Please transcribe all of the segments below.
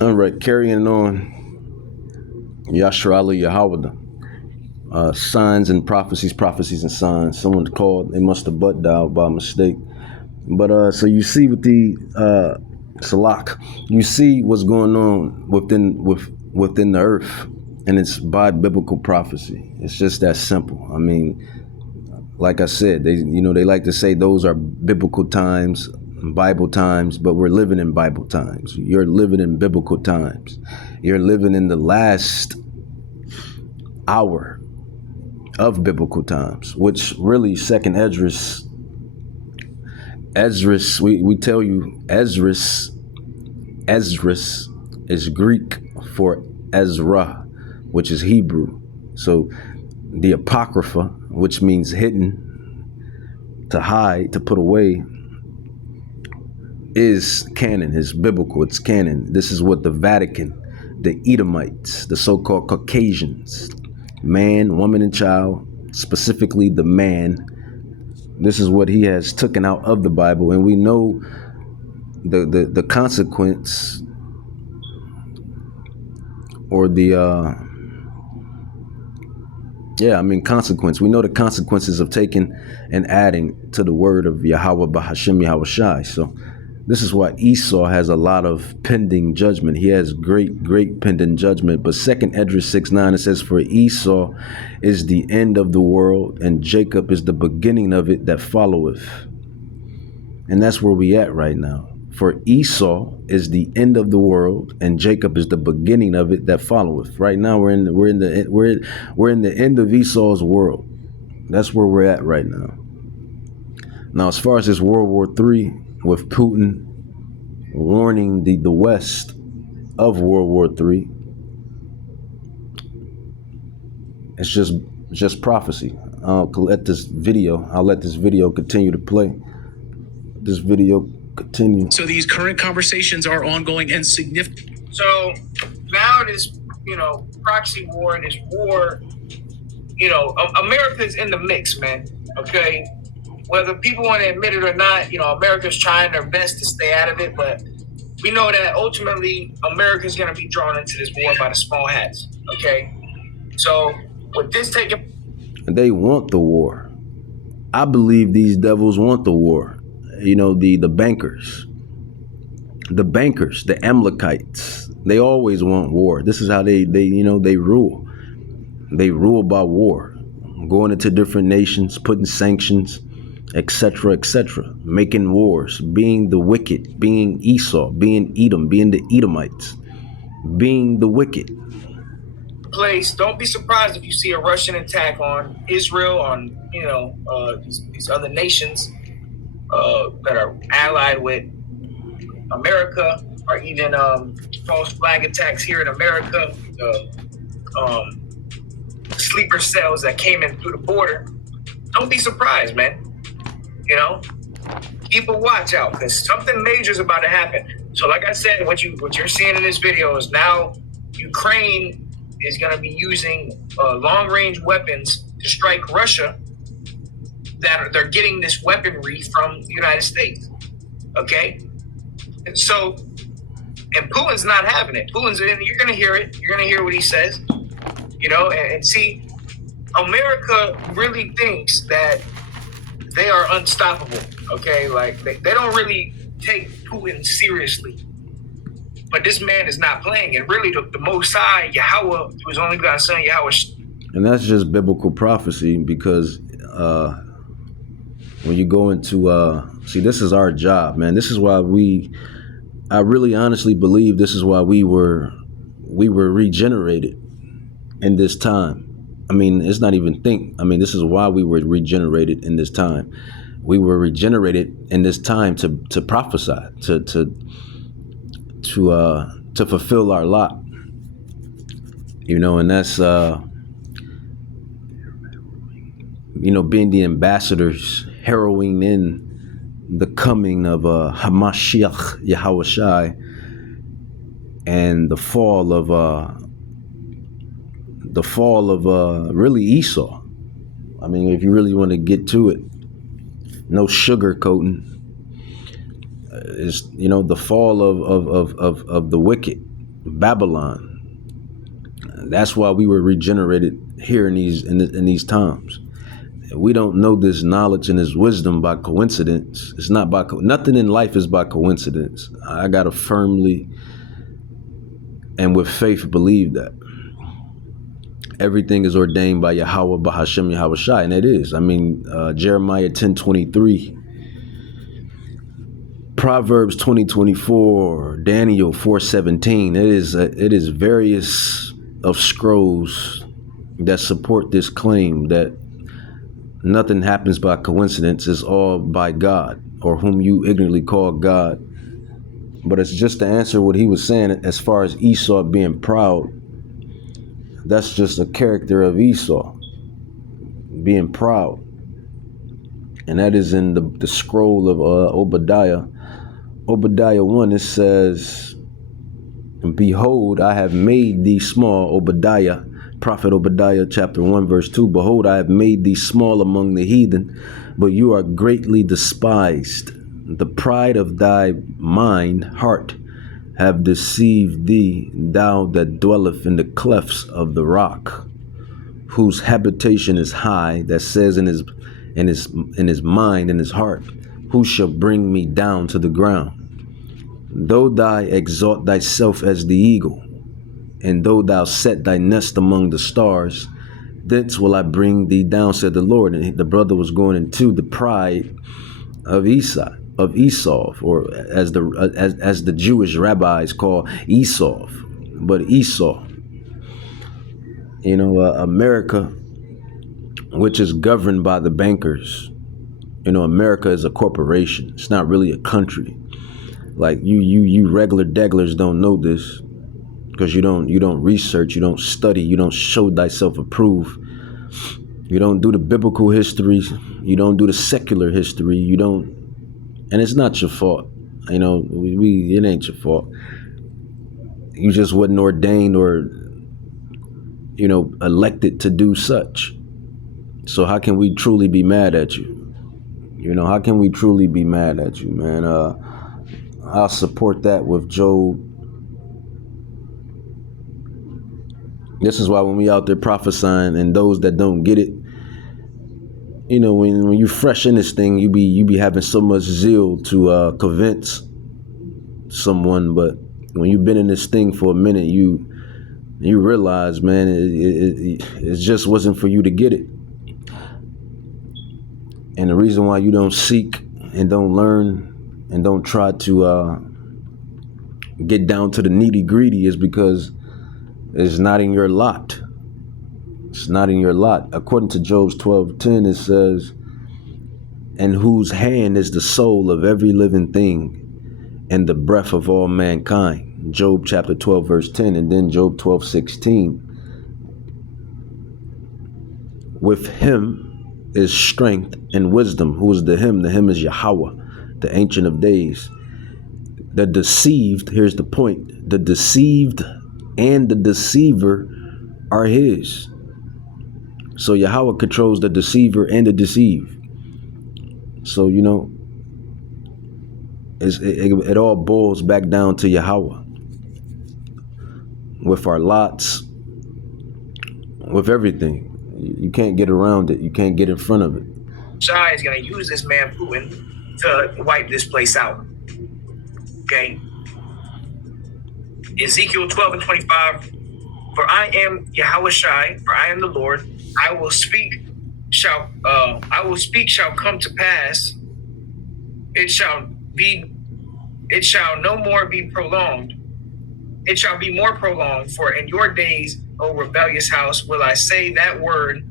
All right, carrying on Yashrali Yahawada. Signs and prophecies, prophecies and signs. Someone called, they must have butt dialed by mistake. But so you see with the Salak, you see what's going on within the earth, and it's by biblical prophecy. It's just that simple. I mean, like I said, they like to say those are biblical times, Bible times, but we're living in Bible times. You're living in biblical times. You're living in the last hour of biblical times, which really second Esdras, we tell you Esdras is Greek for Ezra, which is Hebrew. So the Apocrypha, which means hidden, to hide, to put away, is canon, is biblical, it's canon. This is what the Vatican, the Edomites, the so-called Caucasians, man, woman, and child, specifically the man, this is what he has taken out of the Bible, and we know the consequence, or consequence. We know the consequences of taking and adding to the word of Yahweh Bahashim Yahweh Shai. So this is why Esau has a lot of pending judgment. He has great pending judgment. But second Esdras 6:9, it says, for Esau is the end of the world, and Jacob is the beginning of it that followeth. And that's where we at right now. For Esau is the end of the world, and Jacob is the beginning of it that followeth. Right now we're in the end of Esau's world. That's where we're at right now. Now, as far as this World War III, with Putin warning the West of World War III, it's just prophecy. I'll let this video continue to play. This video continue. So these current conversations are ongoing and significant. So now this, proxy war and this war, America's in the mix, man. Okay. Whether people want to admit it or not, America's trying their best to stay out of it, but we know that ultimately America's going to be drawn into this war by the small hats. Okay. So with this taking, they want the war. I believe these devils want the war. The bankers, the Amalekites, they always want war. This is how they rule. They rule by war, going into different nations, putting sanctions, etc., making wars, being the wicked, being Esau, being Edom, being the Edomites, being the wicked. Place, don't be surprised if you see a Russian attack on Israel, on these other nations that are allied with America, or even false flag attacks here in America, sleeper cells that came in through the border. Don't be surprised, man. Keep a watch out, because something major is about to happen. So like I said, what you're seeing in this video is now Ukraine is going to be using long-range weapons to strike Russia. They're getting this weaponry from the United States. Okay? And so, and Putin's not having it. You're going to hear it. You're going to hear what he says. And see, America really thinks that they are unstoppable. Okay? Like, they don't really take Putin seriously. But this man is not playing. And really, the Most High, Yahweh, who's only God's son, Yahweh. And that's just biblical prophecy, because when you go into, this is our job, man. This is why I really honestly believe this is why we were regenerated in this time. It's not even this is why we were regenerated in this time. We were regenerated in this time to prophesy, to fulfill our lot, and that's being the ambassadors, heralding in the coming of Hamashiach Yahweh Shai, and the fall of really Esau. If you really want to get to it, no sugarcoating. Is the fall of the wicked, Babylon. That's why we were regenerated here in these times. We don't know this knowledge and this wisdom by coincidence. It's not by nothing in life is by coincidence. I gotta firmly and with faith believe that everything is ordained by Yahweh Bahashem Yahweh Shai, and it is. I mean, Jeremiah 10:23, Proverbs 20:24, Daniel 4:17. It is various of scrolls that support this claim that nothing happens by coincidence. It's all by God, or whom you ignorantly call God. But it's just to answer what he was saying as far as Esau being proud. That's just a character of Esau, being proud. And that is in the scroll of Obadiah. Obadiah 1, it says, behold, I have made thee small, Obadiah, Prophet Obadiah chapter 1 verse 2, behold, I have made thee small among the heathen, but you are greatly despised. The pride of thy mind, heart, have deceived thee, thou that dwelleth in the clefts of the rock, whose habitation is high, that says in his mind, in his heart, who shall bring me down to the ground? Though thou exalt thyself as the eagle, and though thou set thy nest among the stars, thence will I bring thee down, said the Lord. And the brother was going into the pride of Esau, or as the Jewish rabbis call Esau. But Esau, America, which is governed by the bankers. America is a corporation. It's not really a country. Like you regular degglers don't know this, because you don't research, you don't study, you don't show thyself approved. You don't do the biblical history, you don't do the secular history, you don't, and it's not your fault. It ain't your fault. You just wasn't ordained or elected to do such. So how can we truly be mad at you? How can we truly be mad at you, man? I'll support that with Job. This is why when we out there prophesying, and those that don't get it, when you fresh in this thing, you be having so much zeal to convince someone, but when you've been in this thing for a minute, you realize, man, it just wasn't for you to get it. And the reason why you don't seek and don't learn and don't try to get down to the nitty-gritty is because it's not in your lot. It's not in your lot. According to Job 12:10, it says, "In whose hand is the soul of every living thing, and the breath of all mankind." Job chapter 12, verse 10, and then Job 12:16. With him is strength and wisdom. Who is the him? The him is Yahweh, the Ancient of Days. The deceived, here's the point, the deceived and the deceiver are his. So Yahweh controls the deceiver and the deceived. So, it all boils back down to Yahweh. With our lots, with everything. You can't get around it. You can't get in front of it. Shai is going to use this man Putin to wipe this place out. Okay? Ezekiel 12:25. For I am Yahweh Shai, for I am the Lord. I will speak shall come to pass. It shall no more be prolonged. It shall be more prolonged, for in your days, O rebellious house, will I say that word,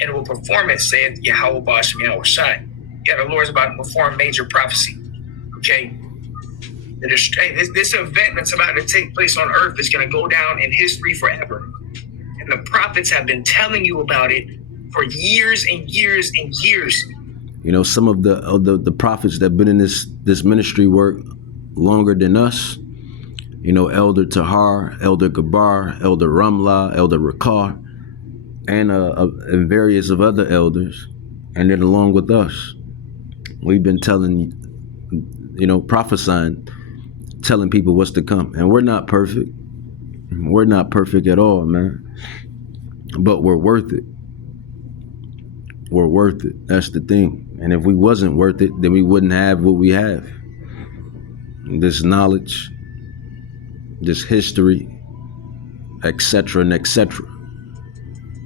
and will perform it, saith Yahweh Ba'ashem Yahweh Shai. Yeah, the Lord's about to perform major prophecy. Okay? This event that's about to take place on earth is going to go down in history forever. And the prophets have been telling you about it for years and years and years. Some of the prophets that have been in this ministry work longer than us, Elder Tahar, Elder Gabar, Elder Ramla, Elder Rakar, and various of other elders, and then along with us, we've been telling, prophesying, telling people what's to come. And we're not perfect. We're not perfect at all, man. But we're worth it. We're worth it. That's the thing. And if we wasn't worth it, then we wouldn't have what we have. This knowledge, this history, etc. and etc.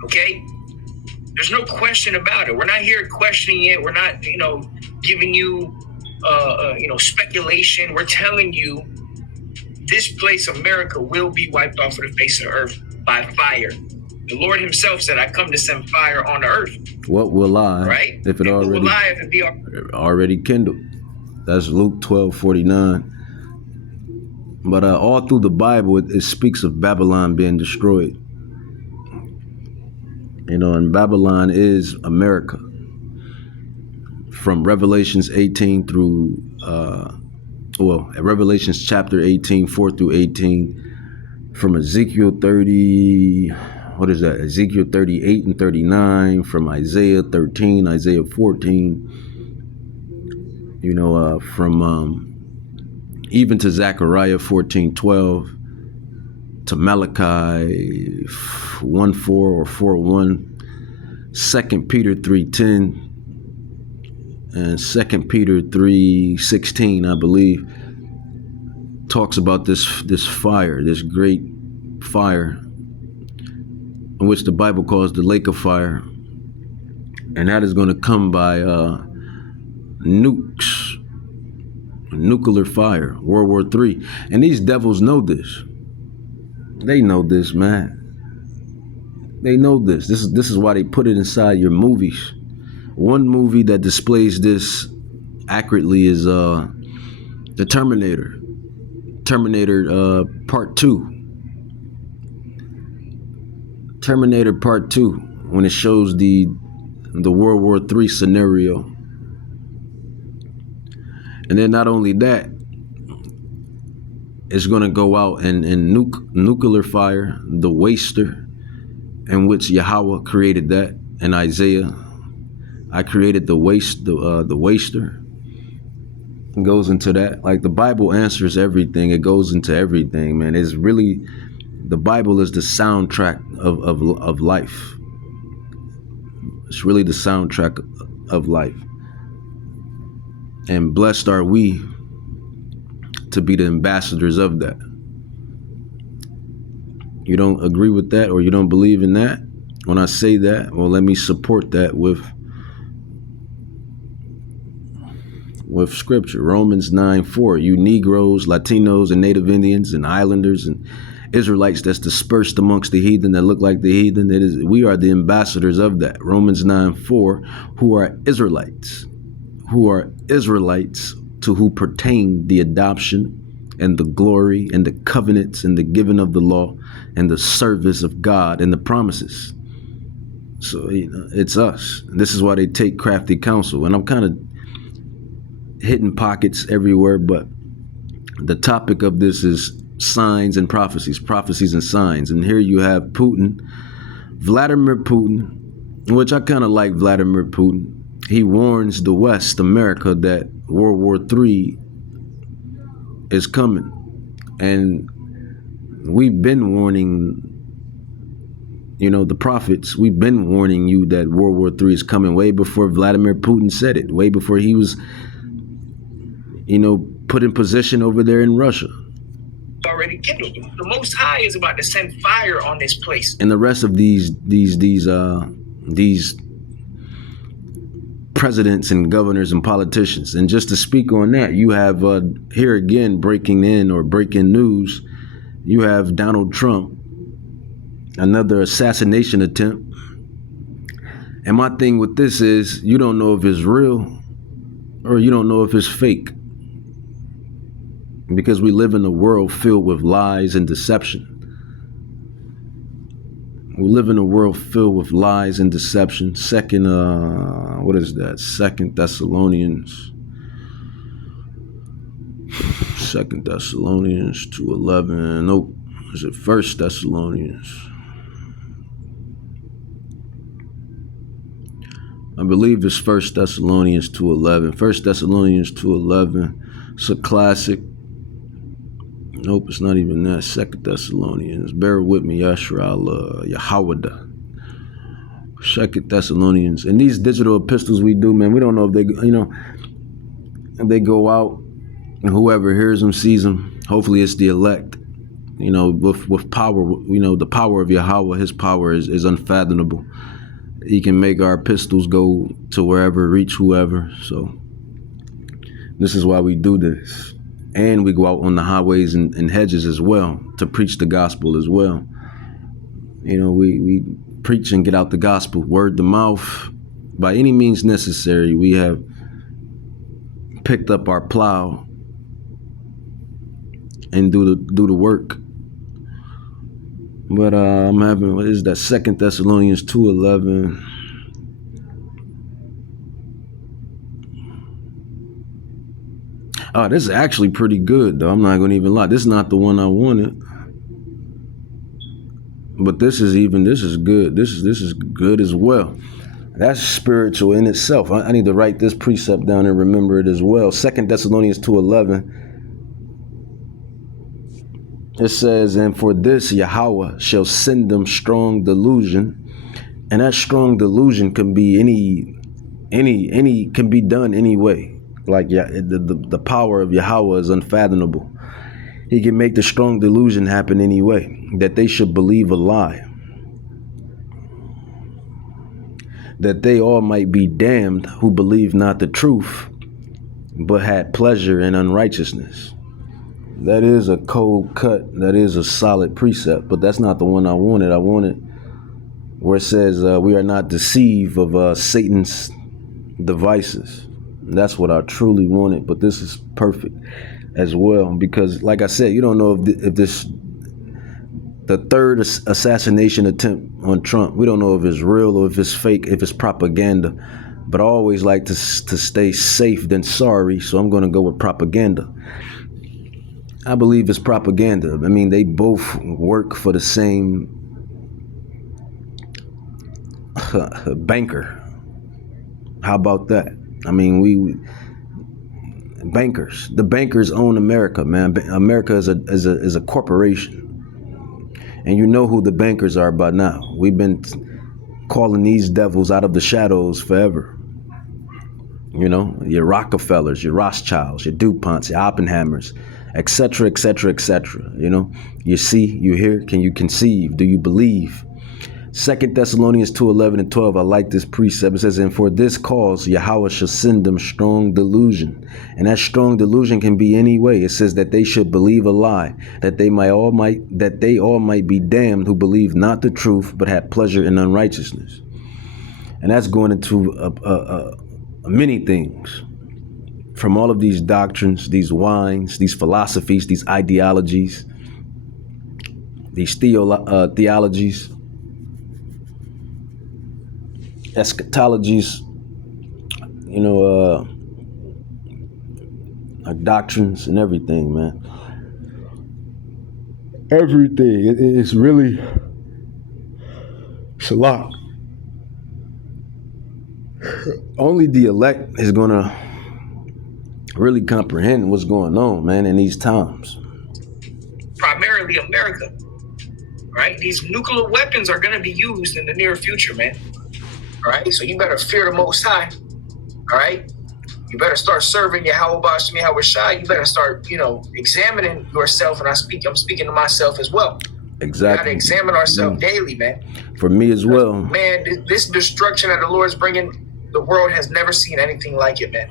Okay? There's no question about it. We're not here questioning it. We're not, giving you, speculation. We're telling you this place, America, will be wiped off of the face of the earth by fire. The Lord himself said, I come to send fire on the earth. What will I, right? if it already, what will I if it be already kindled? That's Luke 12:49. But all through the Bible, it speaks of Babylon being destroyed. And Babylon is America. From Revelations 18 through, Revelations chapter 18, 4 through 18, from Ezekiel 30, Ezekiel 38 and 39, from Isaiah 13, Isaiah 14, from even to Zechariah 14:12, to Malachi 1:4 or 4:1, 2 Peter 3:10, and 2 Peter 3:16, I believe, talks about this fire, this great fire, in which the Bible calls the lake of fire. And that is going to come by nukes, nuclear fire, World War III. And these devils know this. They know this, man. They know this. This is why they put it inside your movies. One movie that displays this accurately is the Terminator. Terminator Part 2. Terminator Part 2, when it shows the World War III scenario. And then not only that, it's going to go out and nuclear fire, the waster, in which Yahweh created that in Isaiah. I created the waster. It goes into that. Like, the Bible answers everything. It goes into everything, man. It's really, the Bible is the soundtrack of life. It's really the soundtrack of life. And blessed are we to be the ambassadors of that. You don't agree with that, or you don't believe in that? When I say that, well, let me support that with scripture. Romans 9:4. You Negroes, Latinos, and Native Indians, and Islanders, and Israelites that's dispersed amongst the heathen that look like the heathen, we are the ambassadors of that. Romans 9:4. Who are Israelites? Who are Israelites, to who pertain the adoption and the glory and the covenants and the giving of the law and the service of God and the promises. So it's us. This is why they take crafty counsel. And I'm kind of hitting pockets everywhere, but the topic of this is signs and prophecies and signs. And here you have Putin, Vladimir Putin, which I kind of like Vladimir Putin. He warns the West, America, that World War III is coming. And we've been warning, the prophets, we've been warning you that World War III is coming way before Vladimir Putin said it, way before he was, put in position over there in Russia. Already kindled. The Most High is about to send fire on this place. And the rest of these presidents and governors and politicians. And just to speak on that, you have here again breaking news. You have Donald Trump, another assassination attempt. And my thing with this is, you don't know if it's real or you don't know if it's fake, because we live in a world filled with lies and deception. We live in a world filled with lies and deception. Second Thessalonians 2:11. Nope. Is it 1 Thessalonians? I believe it's 1 Thessalonians 2:11. 1 Thessalonians 2:11. It's a classic. Nope, it's not even that. 2 Thessalonians. Bear with me, Yashral, Yahawada. 2 Thessalonians. And these digital epistles we do, man, we don't know if they, if they go out and whoever hears them, sees them. Hopefully it's the elect. With power, the power of Yahweh, his power is unfathomable. He can make our epistles go to wherever, reach whoever. So this is why we do this. And we go out on the highways and hedges as well to preach the gospel as well. We preach and get out the gospel, word to mouth, by any means necessary. We have picked up our plow and do the work. But I'm having, what is that? 2 Thessalonians 2:11. Oh, this is actually pretty good, though. I'm not going to even lie. This is not the one I wanted. But this is good. This is good as well. That's spiritual in itself. I need to write this precept down and remember it as well. 2 Thessalonians 2:11. It says, and for this Yahweh shall send them strong delusion. And that strong delusion can be can be done any way. Like, yeah, the power of Yahweh is unfathomable. He can make the strong delusion happen any way, that they should believe a lie, that they all might be damned who believe not the truth, but had pleasure in unrighteousness. That is a cold cut. That is a solid precept, but that's not the one I wanted. I wanted where it says we are not deceived of Satan's devices. That's what I truly wanted, but this is perfect as well, because like I said, you don't know if the third assassination attempt on Trump, we don't know if it's real or if it's fake, if it's propaganda. But I always like to stay safe than sorry, so I'm going to go with propaganda. I believe it's propaganda. I mean, they both work for the same banker. How about that? I mean, bankers. The bankers own America, man. America is a corporation. And you know who the bankers are by now. We've been calling these devils out of the shadows forever. Your Rockefellers, your Rothschilds, your DuPonts, your Oppenheimers, etc., etc., etc. You see, you hear, can you conceive? Do you believe? 2 Thessalonians 2:11 and 12, I like this precept. It says, and for this cause Yahweh shall send them strong delusion. And that strong delusion can be any way. It says that they should believe a lie, that they all might be damned who believe not the truth, but have pleasure in unrighteousness. And that's going into many things. From all of these doctrines, these wines, these philosophies, these ideologies, these theologies, eschatologies, doctrines and everything, man. Everything. It's really, it's a lot. Only the elect is going to really comprehend what's going on, man, in these times. Primarily America, right? These nuclear weapons are going to be used in the near future, man. All right, so you better fear the Most High. All right, you better start serving Yahweh Bashmi Yahweh Shai. You better start, examining yourself. And I'm speaking to myself as well. Exactly. We got to examine ourselves daily, man. For me as well. Man, this destruction that the Lord is bringing, the world has never seen anything like it, man.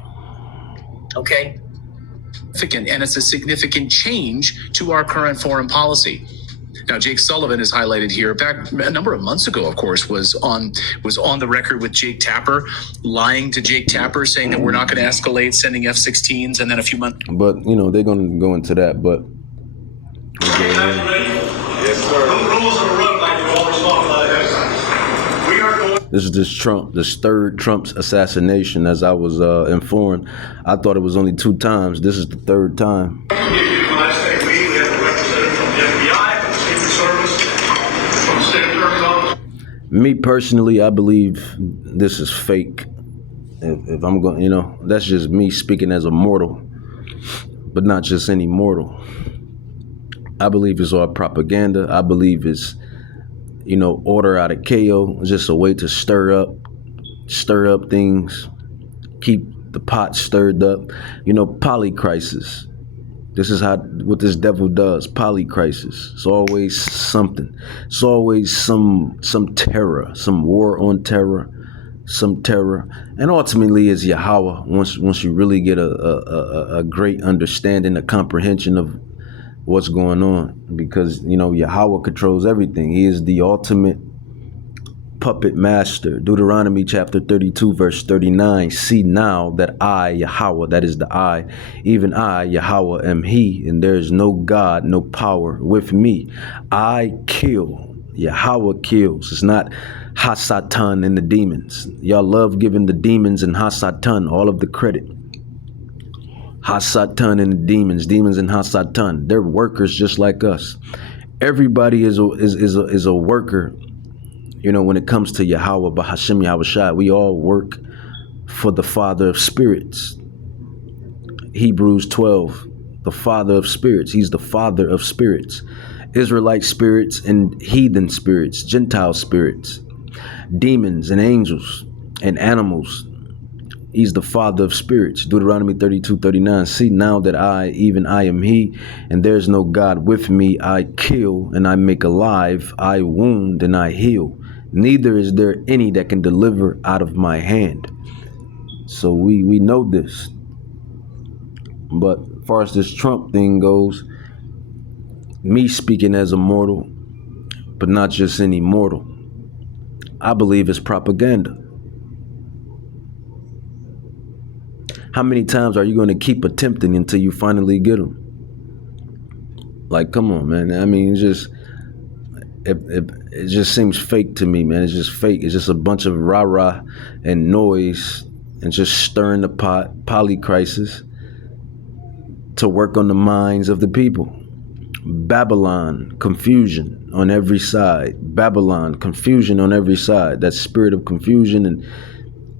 Okay. And it's a significant change to our current foreign policy. Now, Jake Sullivan is highlighted here. Back a number of months ago, of course, was on the record with Jake Tapper, lying to Jake Tapper, saying that we're not going to escalate sending F-16s, and then a few months. But they're going to go into that. But yes, sir. Rules of the road, like you always talk about this. We are going. This is this third Trump's assassination, as I was informed. I thought it was only 2 times. This is the 3rd time. When I say we have a representative from the FBI, from the Secret Service, from the State Attorney's Office. Me personally, I believe this is fake. If I'm going, that's just me speaking as a mortal, but not just any mortal. I believe it's all propaganda. I believe it's, order out of chaos. It's just a way to stir up things, keep the pot stirred up. Polycrisis. This is what this devil does. Polycrisis. It's always something. It's always some terror, some war on terror, some terror, and ultimately is Yahweh. Once you really get a great understanding, a comprehension of what's going on, because Yahweh controls everything. He is the ultimate puppet master. Deuteronomy chapter 32 verse 39. See now that I, Yahweh, that is the I, even I, Yahweh, am he, and there is no God, no power with me. I kill. Yahweh kills. It's not Hasatan and the demons. Y'all love giving the demons and Hasatan all of the credit. Hasatan and the demons and Hasatan, they're workers just like us. Everybody is a worker. When it comes to Yahweh, Bahashem Yahweh Shai, we all work for the Father of Spirits. Hebrews 12, the Father of Spirits. He's the Father of Spirits. Israelite spirits and heathen spirits, Gentile spirits, demons and angels and animals. He's the Father of spirits. Deuteronomy 32:39. See now that I, even I am he, and there's no God with me. I kill and I make alive. I wound and I heal. Neither is there any that can deliver out of my hand. So we know this. But as far as this Trump thing goes, me speaking as a mortal, but not just any mortal, I believe it's propaganda. How many times are you going to keep attempting until you finally get them? Like, come on, man. I mean, it just seems fake to me, man. It's just fake. It's just a bunch of rah-rah and noise and just stirring the pot, polycrisis, to work on the minds of the people. Babylon, confusion on every side. Babylon, confusion on every side. That spirit of confusion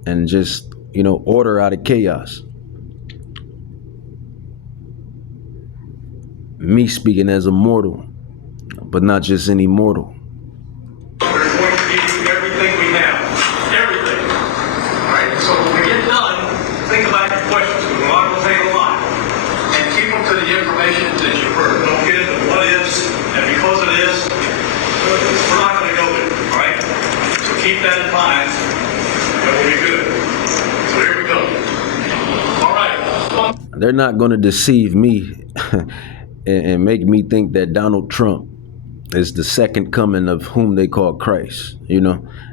and just, order out of chaos. Me speaking as a mortal, but not just any mortal. We're going to give you everything we have. Everything. All right? So when we get done, think about your questions. We're not going to take a lot. And keep them to the information that you've heard. Don't get into what is, and because it is, we're not going to go there. All right? So keep that in mind, and we'll be good. So here we go. All right. They're not going to deceive me and make me think that Donald Trump is the second coming of whom they call Christ.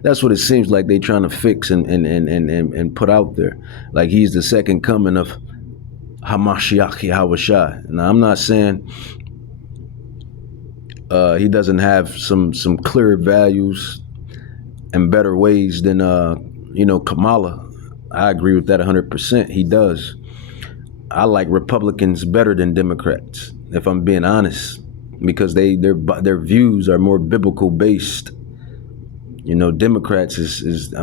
That's what it seems like they trying to fix and put out there. Like he's the second coming of Hamashiach Yahweh Shai. Now, I'm not saying he doesn't have some clearer values and better ways than Kamala. I agree with that 100%. He does. I like Republicans better than Democrats, if I'm being honest, because their views are more biblical based. Democrats is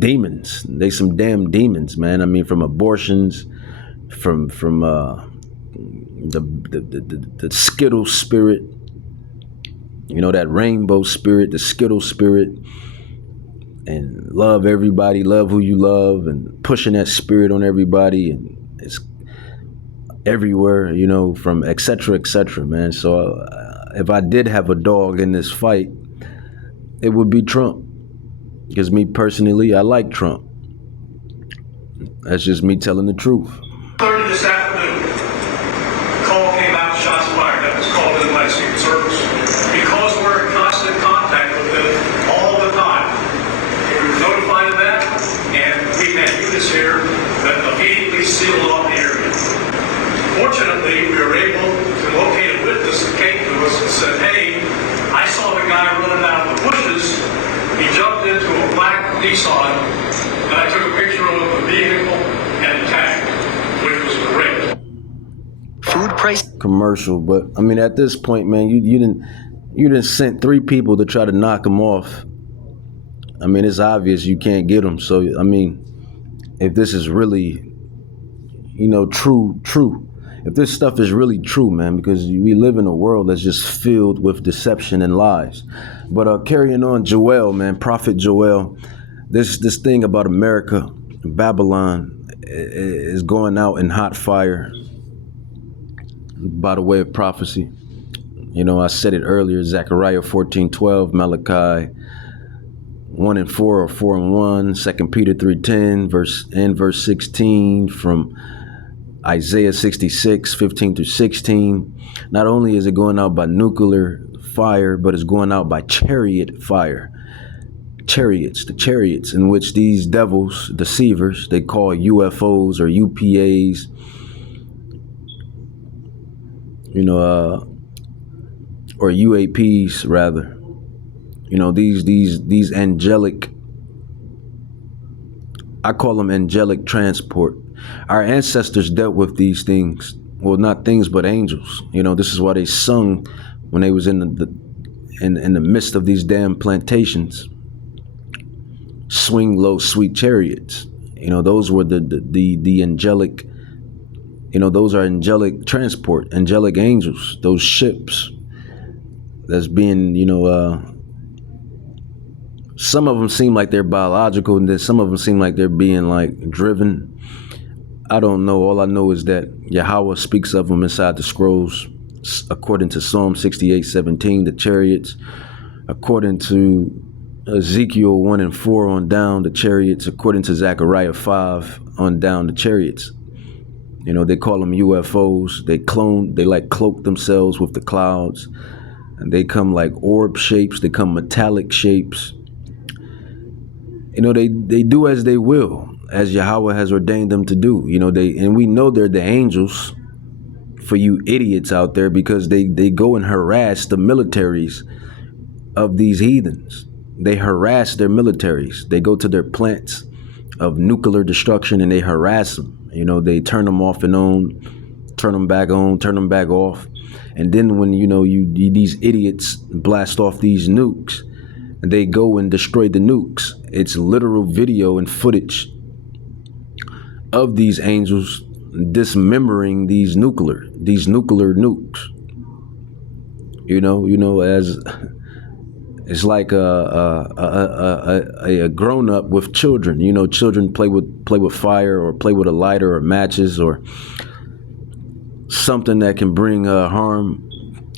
demons. They some damn demons, man. I mean, from abortions, from the Skittle spirit, that rainbow spirit, the Skittle spirit, and love everybody, love who you love, and pushing that spirit on everybody, and it's everywhere, from et cetera, man. So if I did have a dog in this fight, it would be Trump. Because me personally, I like Trump. That's just me telling the truth. 30 this afternoon, a call came out, shots fired. That was called in by Secret Service. Because we're in constant contact with them all the time, we were notified of that, and we had units here that immediately sealed off the area. Fortunately, we were able to locate a witness that came to us and said, hey, I saw the guy running out of the bushes. He jumped into a black Nissan, and I took a picture of the vehicle and the tag, which was correct. Food price Commercial, but I mean, at this point, man, you didn't sent 3 people to try to knock him off. I mean, it's obvious you can't get him. So I mean, if this is really, true, if this stuff is really true, man, because we live in a world that's just filled with deception and lies. But carrying on, Joel, man, Prophet Joel, this thing about America, Babylon is going out in hot fire by the way of prophecy. You know, I said it earlier, Zechariah 14:12, Malachi 1:4 or 4:1, 2 Peter 3:10, verse 16 from Isaiah 66:15 through 16. Not only is it going out by nuclear fire, but it's going out by chariot fire. Chariots, the chariots in which these devils, deceivers, they call UFOs or UPAs, you know, or UAPs rather. You know, these angelic, I call them angelic transport. Our ancestors dealt with these things. Well, not things, but angels. You know, this is why they sung when they was in the midst of these damn plantations. Swing low, sweet chariots. You know, those were the angelic. You know, those are angelic transport, angelic angels. Those ships that's being, you know, some of them seem like they're biological, and then some of them seem like they're being like driven. I don't know. All I know is that Yahweh speaks of them inside the scrolls, according to Psalm 68:17, the chariots. According to Ezekiel 1:4 on down, the chariots. According to Zechariah 5 on down, the chariots. You know, they call them UFOs. They like cloak themselves with the clouds, and they come like orb shapes. They come metallic shapes. You know, they do as they will, as Yahweh has ordained them to do. You know, and we know they're the angels for you idiots out there, because they go and harass the militaries of these heathens. They harass their militaries. They go to their plants of nuclear destruction and they harass them. You know, they turn them off and on, turn them back on, turn them back off. And then when, you know, these idiots blast off these nukes, they go and destroy the nukes. It's literal video and footage of these angels dismembering these nuclear nukes. You know, as it's like a grown up with children. You know, children play with fire, or play with a lighter or matches or something that can bring harm,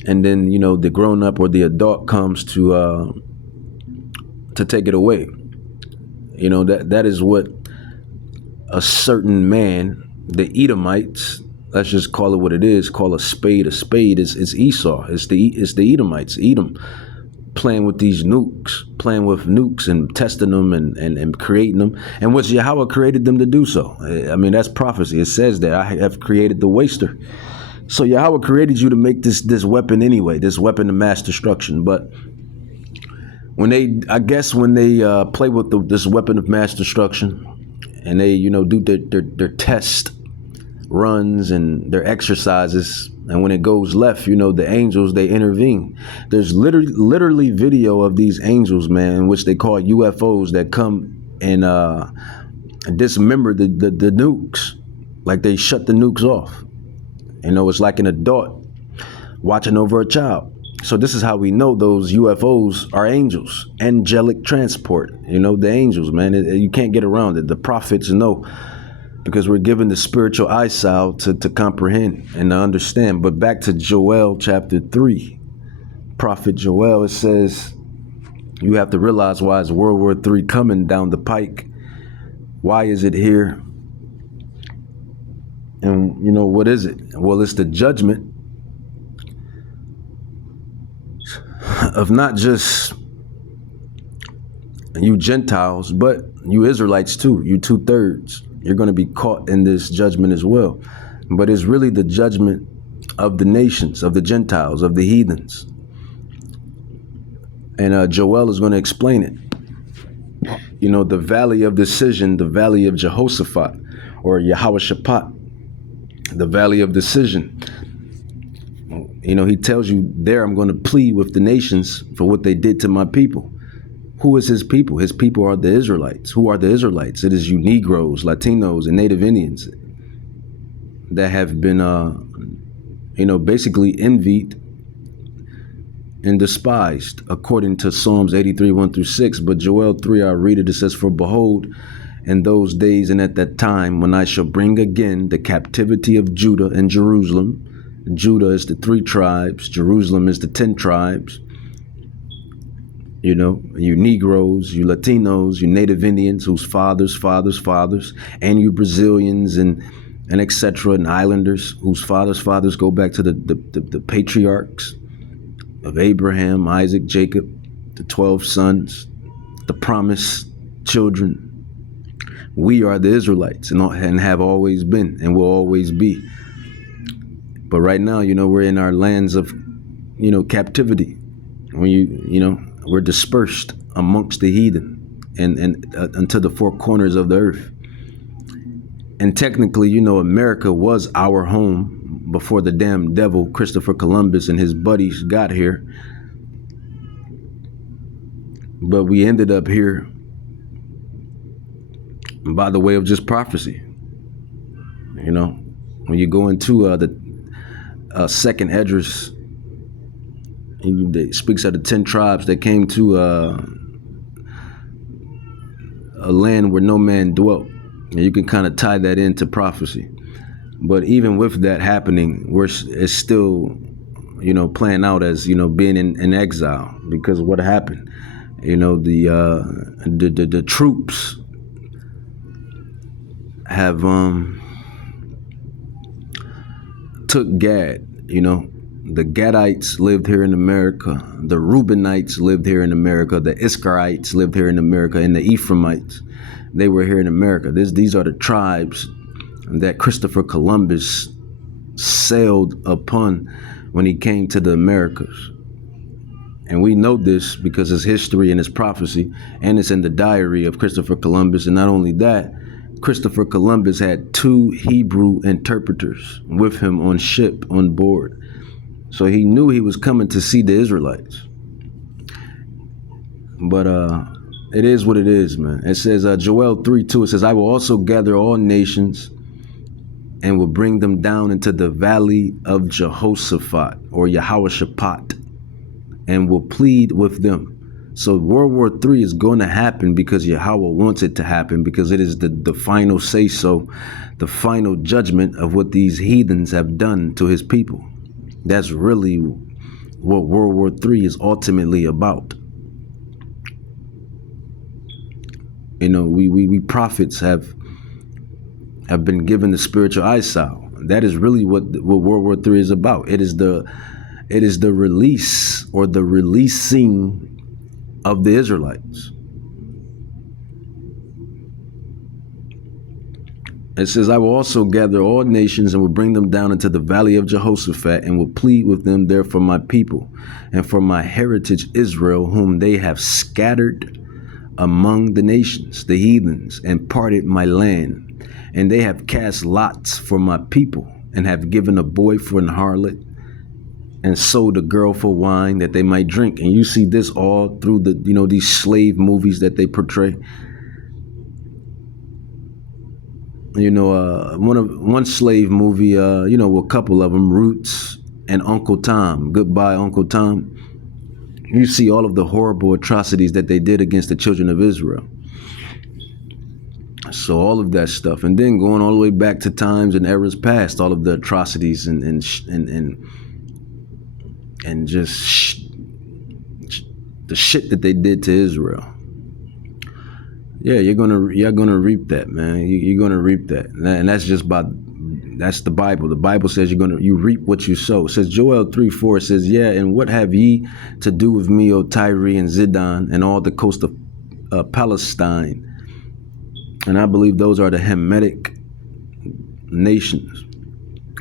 and then, you know, the grown up or the adult comes to take it away. You know, that is what a certain man, the Edomites, let's just call it what it is, call a spade. It's Esau. It's the Edomites, Edom, playing with these nukes, and testing them and creating them, and which Yahweh created them to do so. I mean, that's prophecy. It says that I have created the waster. So Yahweh created you to make this weapon anyway, this weapon of mass destruction. But when they play with this weapon of mass destruction, and they, you know, do their test runs and their exercises, and when it goes left, you know, the angels, they intervene. There's literally video of these angels, man, which they call UFOs, that come and dismember the nukes, like they shut the nukes off. You know, it's like an adult watching over a child. So this is how we know those UFOs are angels, angelic transport. You know, the angels, man, you can't get around it. The prophets know, because we're given the spiritual eyesight to comprehend and to understand. But back to Joel chapter 3, Prophet Joel, it says, you have to realize why is World War III coming down the pike. Why is it here? And, you know, what is it? Well, it's the judgment of not just you Gentiles, but you Israelites too, you 2/3. You're going to be caught in this judgment as well. But it's really the judgment of the nations, of the Gentiles, of the heathens. And Joel is going to explain it. You know, the valley of decision, the valley of Jehoshaphat, or Yehoshaphat, the valley of decision. You know, he tells you there, I'm going to plead with the nations for what they did to my people. Who is his people? His people are the Israelites. Who are the Israelites? It is you Negroes, Latinos, and Native Indians that have been basically envied and despised, according to Psalms 83, 1 through 6. But Joel 3, I'll read it. It says, "For behold, in those days and at that time, when I shall bring again the captivity of Judah and Jerusalem." Judah is the 3 tribes. Jerusalem is the 10 tribes. You Negroes, you Latinos, you Native Indians whose fathers, and you Brazilians and etc. and Islanders whose fathers go back to the patriarchs of Abraham, Isaac, Jacob, the 12 sons, the promised children. We are the Israelites and have always been and will always be. But right now, we're in our lands of, captivity. We're dispersed amongst the heathen and unto the 4 corners of the earth. And technically, America was our home before the damn devil, Christopher Columbus, and his buddies got here. But we ended up here by the way of just prophecy. When you go into the second Esdras, it speaks of the 10 tribes that came to a land where no man dwelt. And you can kind of tie that into prophecy. But even with that happening, it's still, playing out as, being in exile, because what happened? The troops have took Gad. The Gadites lived here in America. The Reubenites lived here in America. The Issacharites lived here in America, and the Ephraimites, they were here in America. These are the tribes that Christopher Columbus sailed upon when he came to the Americas. And we know this because it's history and it's prophecy, and it's in the diary of Christopher Columbus. And not only that, Christopher Columbus had 2 Hebrew interpreters with him on ship, on board. So he knew he was coming to see the Israelites. But it is what it is, man. It says, Joel 3:2, it says, "I will also gather all nations and will bring them down into the valley of Jehoshaphat," or Yehoshaphat, "and will plead with them." So World War III is going to happen because Yahweh wants it to happen, because it is the final say-so, the final judgment of what these heathens have done to his people. That's really what World War III is ultimately about. We prophets have been given the spiritual eyesight. That is really what World War III is about. It is the release, or the releasing of the Israelites. It says, "I will also gather all nations and will bring them down into the valley of Jehoshaphat, and will plead with them there for my people and for my heritage Israel, whom they have scattered among the nations, the heathens, and parted my land. And they have cast lots for my people, and have given a boy for an harlot, and sold a girl for wine that they might drink." And you see this all through these slave movies that they portray. One slave movie, a couple of them, Roots and Uncle Tom, Goodbye Uncle Tom. You see all of the horrible atrocities that they did against the children of Israel. So all of that stuff, and then going all the way back to times and eras past, all of the atrocities and just the shit that they did to Israel. Yeah, you're gonna reap that, man. You're gonna reap that, and that's that's the Bible. The Bible says you reap what you sow. It says Joel 3:4. It says, "Yeah, and what have ye to do with me, O Tyre and Zidon, and all the coast of Palestine?" And I believe those are the Hamitic nations.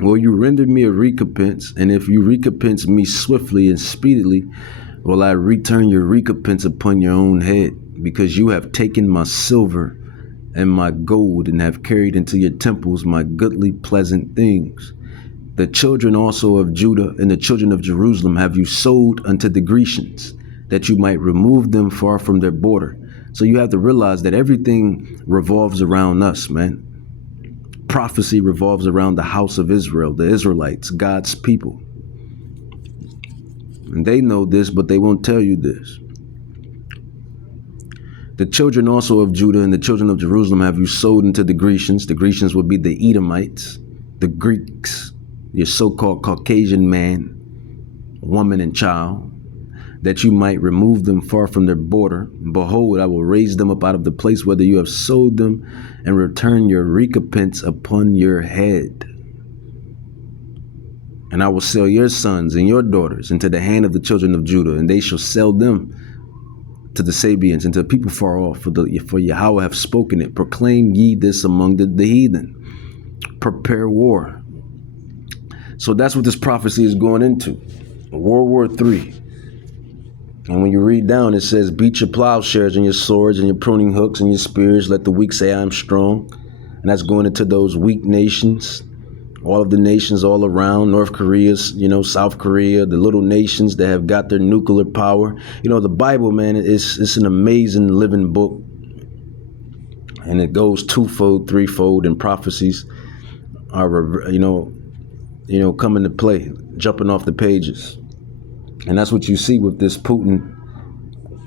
"Will you render me a recompense? And if you recompense me swiftly and speedily, will I return your recompense upon your own head? Because you have taken my silver and my gold, and have carried into your temples my goodly pleasant things. The children also of Judah and the children of Jerusalem have you sold unto the Grecians, that you might remove them far from their border." So you have to realize that everything revolves around us, man. prophecy revolves around the house of Israel, the Israelites, God's people. And they know this, but they won't tell you this. The children also of Judah and the children of Jerusalem have you sold into the Grecians. The Grecians would be the Edomites, the Greeks, your so-called Caucasian man, woman, and child, that you might remove them far from their border. Behold, I will raise them up out of the place whither you have sold them, and return your recompense upon your head. And I will sell your sons and your daughters into the hand of the children of Judah, and they shall sell them to the Sabians and to the people far off. For Yahweh have spoken it. Proclaim ye this among the heathen. Prepare war. So that's what this prophecy is going into. World War III. And when you read down, it says, beat your plowshares and your swords and your pruning hooks and your spears. Let the weak say, I am strong. And that's going into those weak nations. All of the nations all around, North Korea, South Korea, the little nations that have got their nuclear power. The Bible, man, it's an amazing living book. And it goes twofold, threefold, and prophecies are, come into play, jumping off the pages. And that's what you see with this Putin